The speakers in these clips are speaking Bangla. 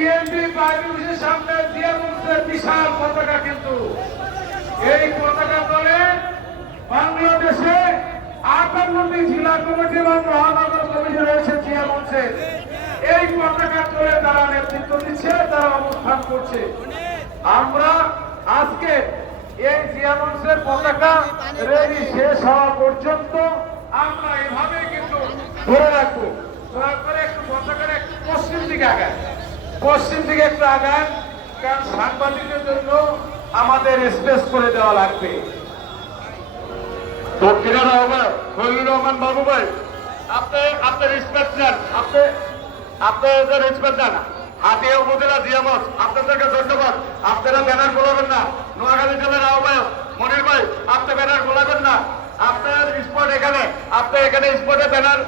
বিএনপি পার্টি সামনে দিয়ে মধ্যে বিশাল পতাকা কিন্তু। এই পতাকা তলে বাংলাদেশে আটান্নটি জেলা কমিটি এবং মহানগর কমিটি রয়েছে জিয়া এই পতাকা তলে তারা নেতৃত্ব দিচ্ছে, তারা অবস্থান করছে। আমরা আজকে এই জিয়া পতাকা রেডি শেষ হওয়া পর্যন্ত আমরা এভাবে কিন্তু ধরে রাখব। করে একটু পতাকার একটু পশ্চিম দিকে আগায়। পশ্চিম দিকে একটু আগান, কারণ সাংবাদিকদের জন্য আমাদের স্পেস করে দেওয়া লাগবে। রহমান বাবু ভাই, আপনি আপনার আপনি রেসপেক্ট আপনাদেরকে ধন্যবাদ। আপনারা ব্যানার না। নোয়াখালী জেলার ভাই ব্যানার না। আপনার স্পট এখানে, আপনি এখানে স্পটে ব্যানার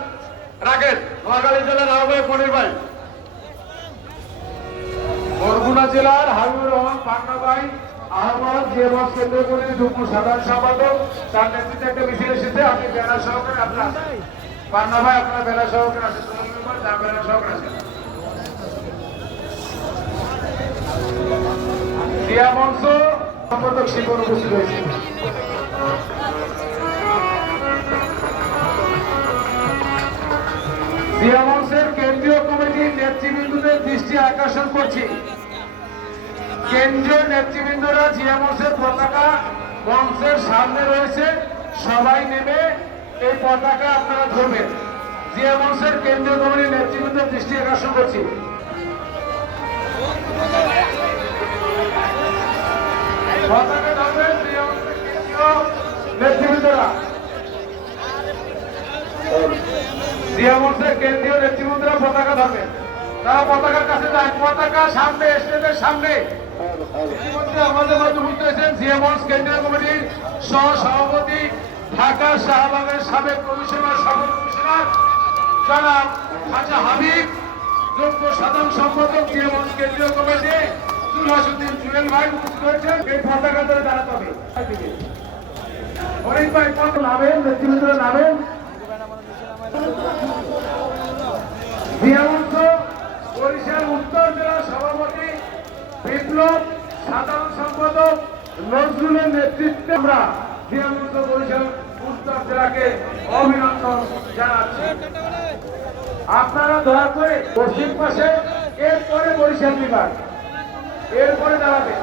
রাখেন। নোয়াখালী জেলার আহ্বায়ক মনির ভাই। আহ্বায়ক যে বস কেন্দ্র করে যুগ্ম সাধারণ সম্পাদক, তার নেতৃত্বে একটা মিছিল এসেছে আপনি ব্যানার সহকারে আপনার পান্না ভাই, আপনার ব্যানার সহকারে আসেন যার ব্যানার সহকারে আসেন ক্রিয়া মঞ্চ সম্পাদক শিবন উপস্থিত হয়েছে। ক্রিয়া মঞ্চের কেন্দ্রীয় কমিটির নেতৃবৃন্দদের দৃষ্টি আকর্ষণ করছি। কেন্দ্রীয় নেতৃবৃন্দরা জিয়া মঞ্চের পতাকা মঞ্চের সামনে রয়েছে। সবাই নেমে এই পতাকা আপনারা ধরবেন। জিয়া মঞ্চের কেন্দ্রীয় কমিটির নেতৃবৃন্দের দৃষ্টি আকর্ষণ করছি। পতাকা ধরবেন কেন্দ্রীয় নেতৃবৃন্দরা। জিয়া কেন্দ্রীয় পতাকা ধরবেন। তারা পতাকার কাছে যায়। পতাকা সামনে, স্টেজের সামনে। ইতিমধ্যে আমাদের মাঝে উপস্থিত হয়েছেন জিয়া কেন্দ্রীয় কমিটির সহ সভাপতি ঢাকা শাহবাগের সাবেক কমিশনার সাবেক কমিশনার জনাব খাজা হাবিব যোগ্য সাধারণ সম্পাদক জিয়া কেন্দ্রীয় কমিটি জুলহাসুদ্দিন জুয়েল ভাই উপস্থিত হয়েছেন। এই পতাকা ধরে দাঁড়াতে হবে। অনেক ভাই কত নামেন, নেতৃবৃন্দরা নামেন। বরিশাল, উত্তর জেলার সভাপতি বিপ্লব, সাধারণ সম্পাদক নজরুলের নেতৃত্বে আমরা দিয়ামন্ত বরিশাল উত্তর জেলাকে অভিনন্দন জানাচ্ছি। আপনারা দয়া করে পশ্চিম পাশে এরপরে বরিশাল বিভাগ, এরপরে দাঁড়াবে।